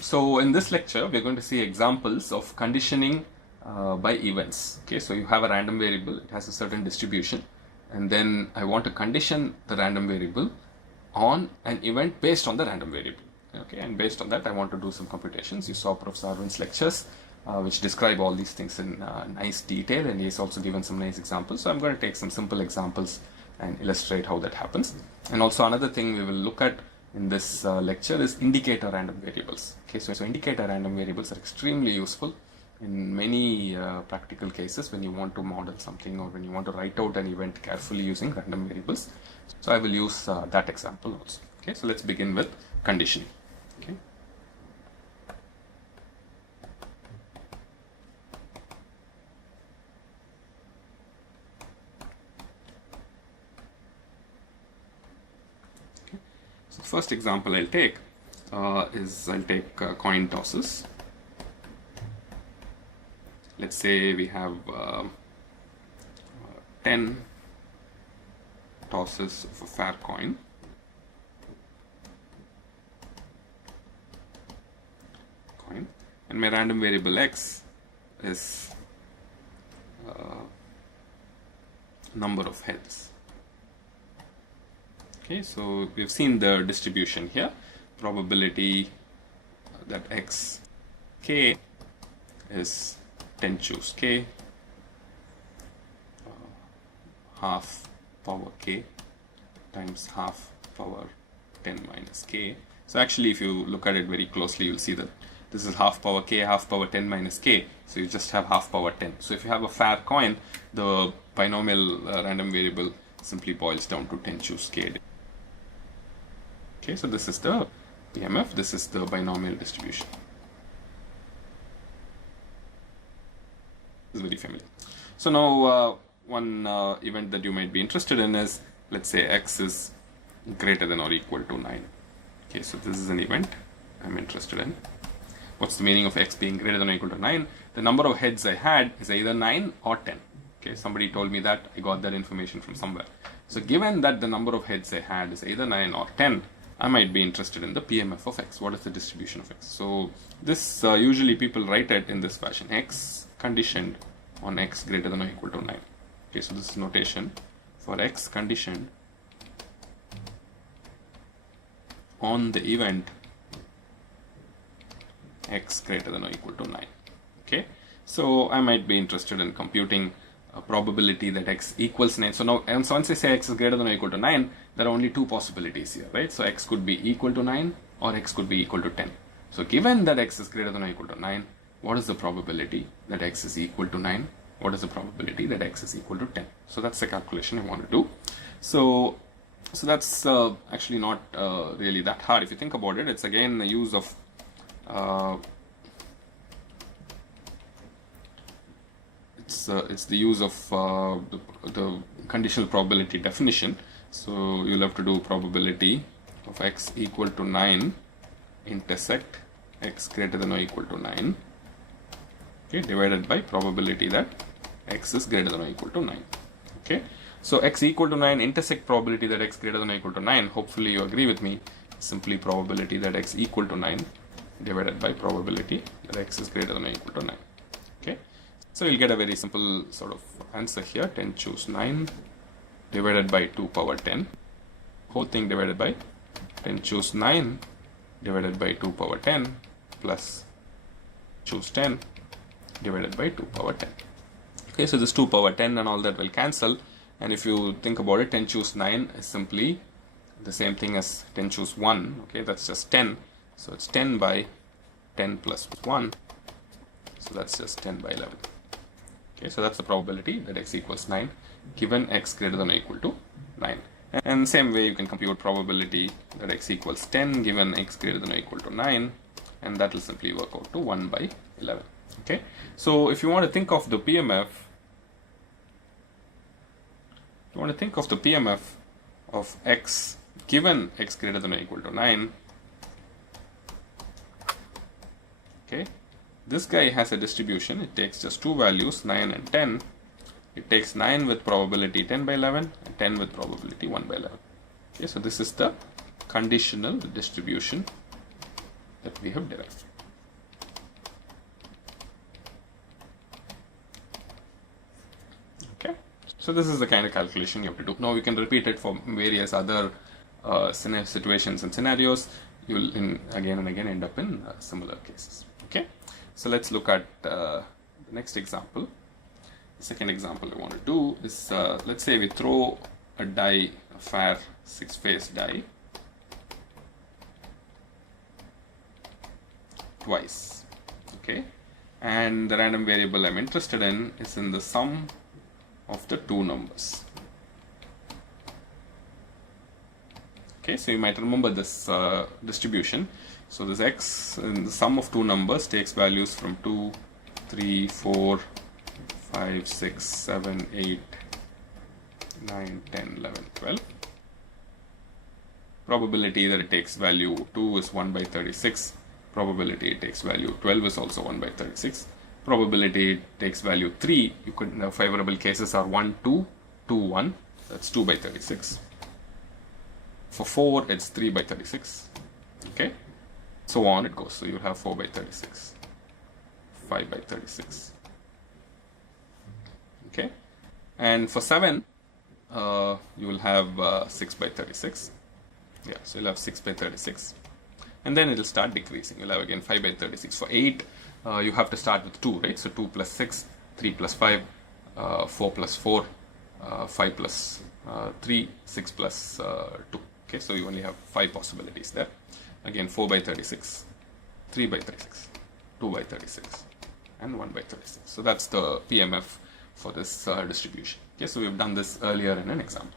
So in this lecture, we're going to see examples of conditioning by events. Okay, so you have a random variable, it has a certain distribution, and then I want to condition the random variable on an event based on the random variable. Okay, and based on that, I want to do some computations. You saw Professor Arvind's lectures, which describe all these things in nice detail, and he's also given some nice examples. So I'm going to take some simple examples and illustrate how that happens. And also another thing we will look at in this lecture is indicator random variables. Okay, so indicator random variables are extremely useful in many practical cases when you want to model something or when you want to write out an event carefully using random variables. So I will use that example also. Okay, so let's begin with conditioning. Okay. So the first example I'll take is I'll take coin tosses. Let's say we have 10 tosses of a fair coin. And my random variable x is number of heads. Okay, so we've seen the distribution here. Probability that x k is 10 choose k, half power k times half power 10 minus k. So actually, if you look at it very closely, you'll see that this is half power k, half power 10 minus k, so you just have half power 10. So if you have a fair coin, the binomial random variable simply boils down to 10 choose k. Okay, so this is the PMF, this is the binomial distribution. This is very familiar. So now one event that you might be interested in is, let's say x is greater than or equal to 9. Okay, so this is an event I'm interested in. What's the meaning of x being greater than or equal to 9? The number of heads I had is either 9 or 10. Okay, somebody told me that, I got that information from somewhere. So given that the number of heads I had is either 9 or 10, I might be interested in the PMF of x. What is the distribution of x? So this usually people write it in this fashion: x conditioned on x greater than or equal to 9. Okay, so this is notation for x conditioned on the event x greater than or equal to 9. Okay, so I might be interested in computing a probability that x equals 9. So now, and so once I say x is greater than or equal to 9, there are only two possibilities here, right? So x could be equal to 9 or x could be equal to 10. So given that x is greater than or equal to 9, what is the probability that x is equal to 9? What is the probability that x is equal to 10? So that's the calculation I want to do. So that's actually not really that hard. If you think about it, it's again the use of it's the use of the conditional probability definition. So you'll have to do probability of x equal to 9 intersect x greater than or equal to 9, okay, divided by probability that x is greater than or equal to 9. Okay, so x equal to 9 intersect probability that x greater than or equal to 9. Hopefully you agree with me. Simply probability that x equal to 9 divided by probability that x is greater than or equal to 9. Okay, so you'll get a very simple sort of answer here: 10 choose 9 divided by 2 power 10, whole thing divided by 10 choose 9 divided by 2 power 10 plus choose 10 divided by 2 power 10. Okay, so this 2 power 10 and all that will cancel, and if you think about it, 10 choose 9 is simply the same thing as 10 choose 1. Okay, that's just 10. So it's 10 by 10 plus 1. So that's just 10 by 11. Okay, so that's the probability that x equals 9 given x greater than or equal to 9. And same way you can compute probability that x equals 10 given x greater than or equal to 9, and that will simply work out to 1 by 11. Okay, so if you want to think of the PMF, of x given x greater than or equal to 9, okay, this guy has a distribution. It takes just two values, 9 and 10. It takes 9 with probability 10 by 11 and 10 with probability 1 by 11. Okay, so this is the conditional distribution that we have derived. So this is the kind of calculation you have to do. Now you can repeat it for various other situations and scenarios. You'll again and again end up in similar cases. Okay, so let's look at the next example. The second example I want to do is let's say we throw a die, a fair 6-face die, twice. Okay, and the random variable I'm interested in is in the sum of the two numbers. Okay, so you might remember this distribution. So this x in the sum of two numbers takes values from 2, 3, 4, 5, 6, 7, 8, 9, 10, 11, 12. Probability that it takes value 2 is 1 by 36. Probability it takes value 12 is also 1 by 36. Probability it takes value 3, you could, favorable cases are 1, 2, 2, 1, that's 2 by 36. For 4, it's 3 by 36. Okay, so on it goes. So you have 4 by 36, 5 by 36. Okay, and for 7, you will have 6 by 36. Yeah, so you'll have 6 by 36. And then it will start decreasing. You'll have again 5 by 36. For 8, you have to start with 2, right? So 2 plus 6, 3 plus 5, 4 plus 4, 5 plus 3, 6 plus 2. Okay, so you only have 5 possibilities there. Again, 4 by 36, 3 by 36, 2 by 36, and 1 by 36. So that's the PMF for this distribution. Okay, so we've done this earlier in an example.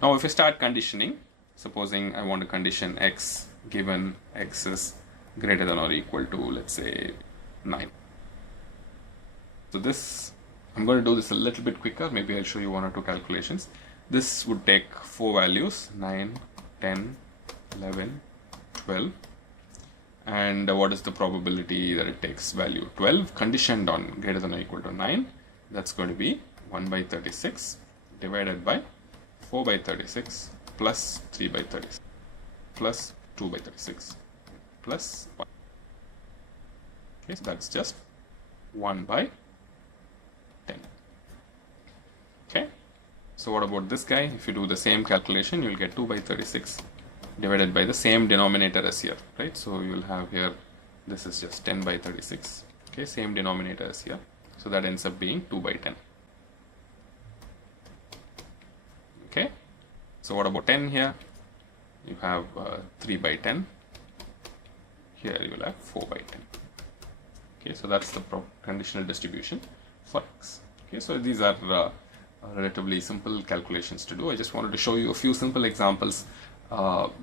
Now, if you start conditioning, supposing I want to condition x given x is greater than or equal to, let's say, 9. So this, I'm going to do this a little bit quicker. Maybe I'll show you one or two calculations. This would take 4 values, 9, 10, 11, 12. And what is the probability that it takes value 12 conditioned on greater than or equal to 9? That's going to be 1 by 36 divided by 4 by 36 plus 3 by 36 plus 2 by 36 plus 1. Okay, so that's just 1 by 10. Okay, so what about this guy? If you do the same calculation, you'll get 2 by 36 divided by the same denominator as here, right? So you'll have here, this is just 10 by 36. Okay, same denominator as here. So that ends up being 2 by 10. Okay, so what about 10 here? You have 3 by 10. Here you will have 4 by 10. Okay, so that's the conditional distribution for x. Okay, so these are relatively simple calculations to do. I just wanted to show you a few simple examples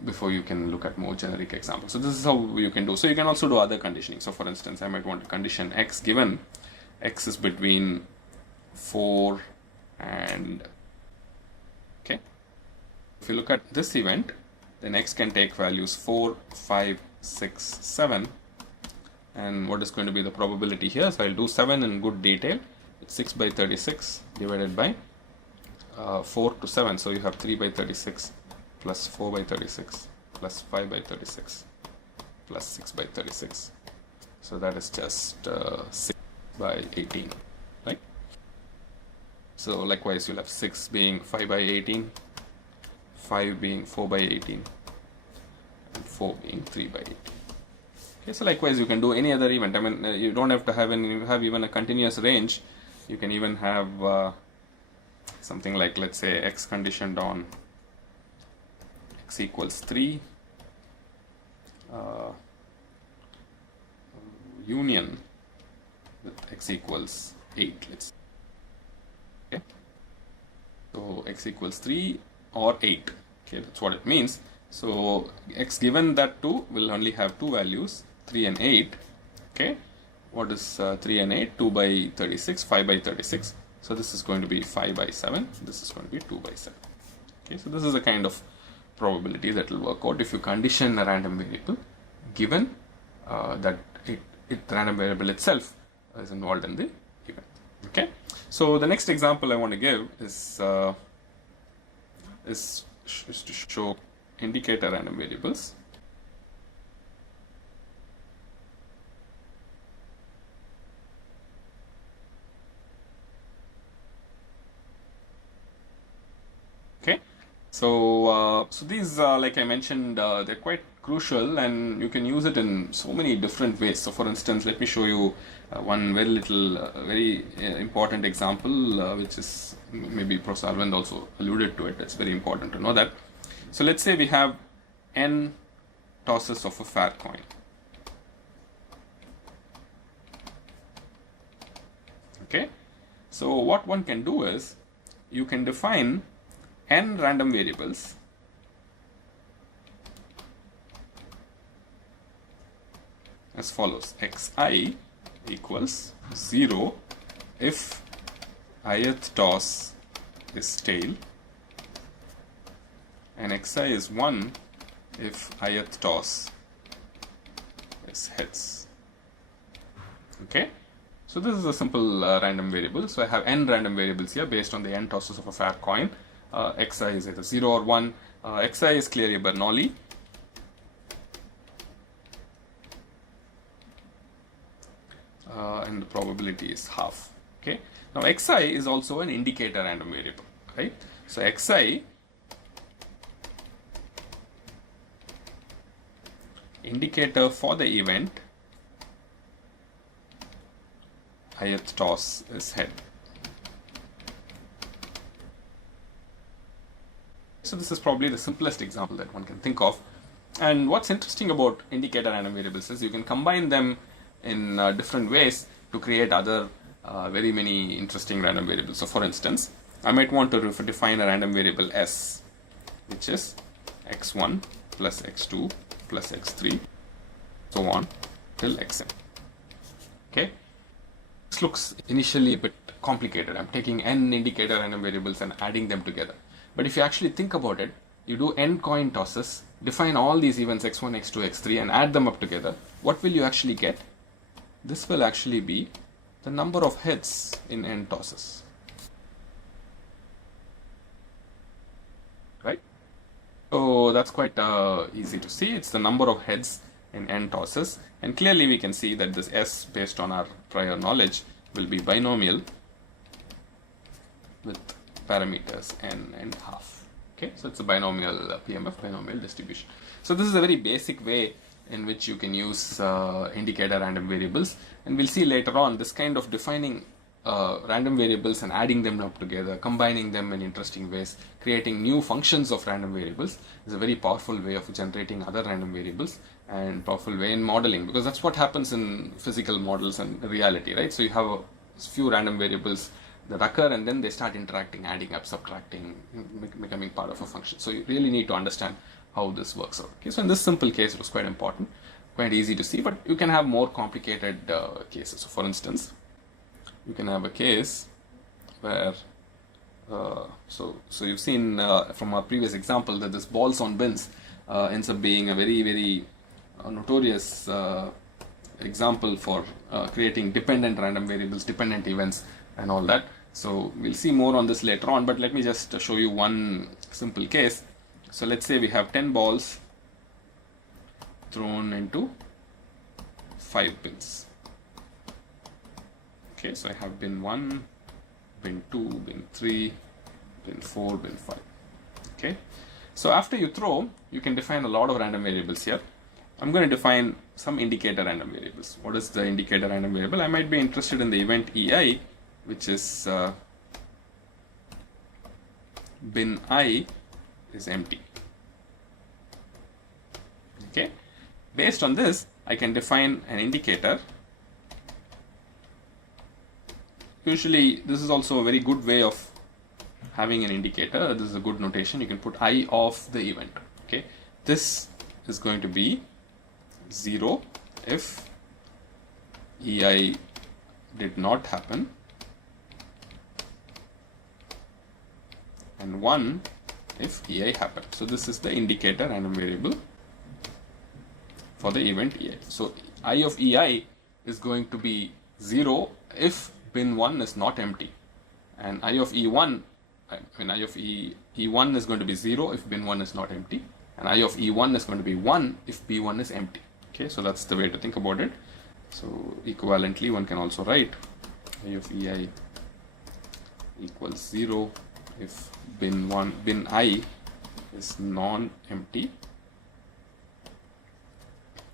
before you can look at more generic examples. So this is how you can do. So you can also do other conditioning. So for instance, I might want to condition x given x is between 4 and, okay, if you look at this event, then x can take values 4, 5, 6, 7. And what is going to be the probability here? So I'll do 7 in good detail. It's 6 by 36 divided by 4 to 7. So you have 3 by 36 plus 4 by 36 plus 5 by 36 plus 6 by 36. So that is just 6 by 18, right? So likewise, you'll have 6 being 5 by 18, 5 being 4 by 18, and 4 being 3 by 18. Okay, so likewise, you can do any other event. I mean, you don't have to have you have even a continuous range. You can even have something like, let's say, x conditioned on x equals 3, union with x equals 8, let's say. Okay, so x equals 3 or 8. Okay, that's what it means. So x given that 2 will only have two values, 3 and 8. Okay, what is 3 and 8? 2 by 36, 5 by 36. So this is going to be 5 by 7. This is going to be 2 by 7. Okay, so this is a kind of probability that will work out if you condition a random variable given that the random variable itself is involved in the event. Okay, so the next example I want to give is to show indicator random variables. So these, like I mentioned, they're quite crucial, and you can use it in so many different ways. So for instance, let me show you one very important example, which is maybe Professor Arvind also alluded to it. It's very important to know that. So let's say we have n tosses of a fair coin. Okay, so what one can do is you can define n random variables as follows: xi equals 0 if ith toss is tail, and xi is 1 if ith toss is heads. Okay, so this is a simple random variable. So I have n random variables here based on the n tosses of a fair coin. Xi is either 0 or 1. Xi is clearly Bernoulli. And the probability is half. Okay. Now xi is also an indicator random variable, right? So xi indicator for the event ith toss is head. So this is probably the simplest example that one can think of. And what's interesting about indicator random variables is you can combine them in different ways to create other very many interesting random variables. So for instance, I might want to define a random variable s, which is x1 plus x2 plus x3, so on till xn. Okay, this looks initially a bit complicated. I'm taking n indicator random variables and adding them together. But if you actually think about it, you do n coin tosses, define all these events x1, x2, x3 and add them up together. What will you actually get? This will actually be the number of heads in n tosses. Right? So that's quite easy to see. It's the number of heads in n tosses. And clearly we can see that this s, based on our prior knowledge, will be binomial with parameters n and half. Okay, so it's a binomial PMF, binomial distribution. So this is a very basic way in which you can use indicator random variables, and we'll see later on this kind of defining random variables and adding them up together, combining them in interesting ways, creating new functions of random variables is a very powerful way of generating other random variables and powerful way in modeling, because that's what happens in physical models and reality, right? So you have a few random variables that occur and then they start interacting, adding up, subtracting, becoming part of a function. So you really need to understand how this works out. Okay, so in this simple case it was quite important, quite easy to see, but you can have more complicated cases. So for instance, you can have a case where so you've seen from our previous example that this balls on bins ends up being a very notorious example for creating dependent random variables, dependent events and all that. So we'll see more on this later on, but let me just show you one simple case. So let's say we have 10 balls thrown into 5 bins. Okay, so I have bin 1, bin 2, bin 3, bin 4, bin 5. Okay, so after you throw, you can define a lot of random variables here. I'm going to define some indicator random variables. What is the indicator random variable? I might be interested in the event EI, which is bin I is empty. Okay, based on this, I can define an indicator. Usually, this is also a very good way of having an indicator. This is a good notation. You can put I of the event. Okay, this is going to be 0 if EI did not happen, and 1 if EI happened. So this is the indicator random variable for the event EI. So I of EI is going to be 0 if bin 1 is not empty, and I of E1, I of E1 is going to be 0 if bin 1 is not empty, and I of E1 is going to be 1 if B1 is empty. Okay, so that's the way to think about it. So equivalently, one can also write I of EI equals 0 if bin I is non-empty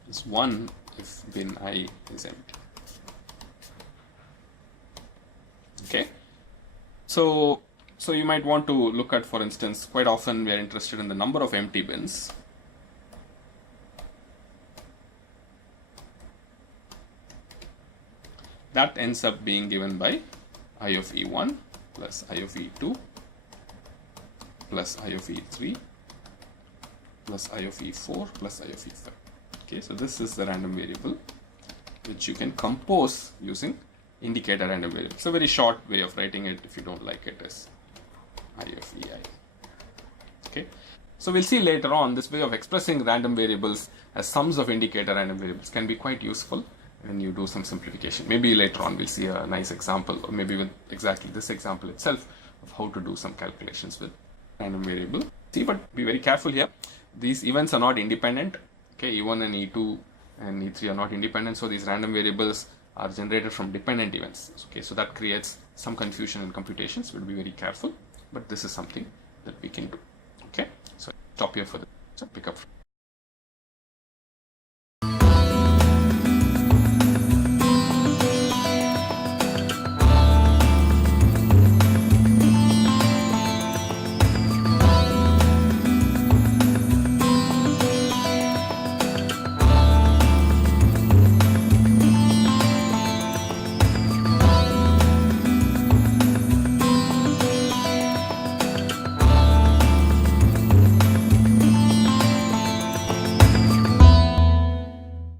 is 1 if bin I is empty. Okay, so you might want to look at, for instance, quite often we are interested in the number of empty bins. That ends up being given by I of E1 plus I of E2 plus I of E3 plus I of E4 plus I of E5. Okay, so this is the random variable which you can compose using indicator random variable. It's a very short way of writing it. If you don't like it, as I of EI. Okay, so we'll see later on this way of expressing random variables as sums of indicator random variables can be quite useful when you do some simplification. Maybe later on we'll see a nice example, or maybe with exactly this example itself, of how to do some calculations with random variable. See, but be very careful here. These events are not independent. Okay, E1 and E2 and E3 are not independent, so these random variables are generated from dependent events. Okay, so that creates some confusion in computations. We'll be very careful, but this is something that we can do. Okay, so stop here for the pick up.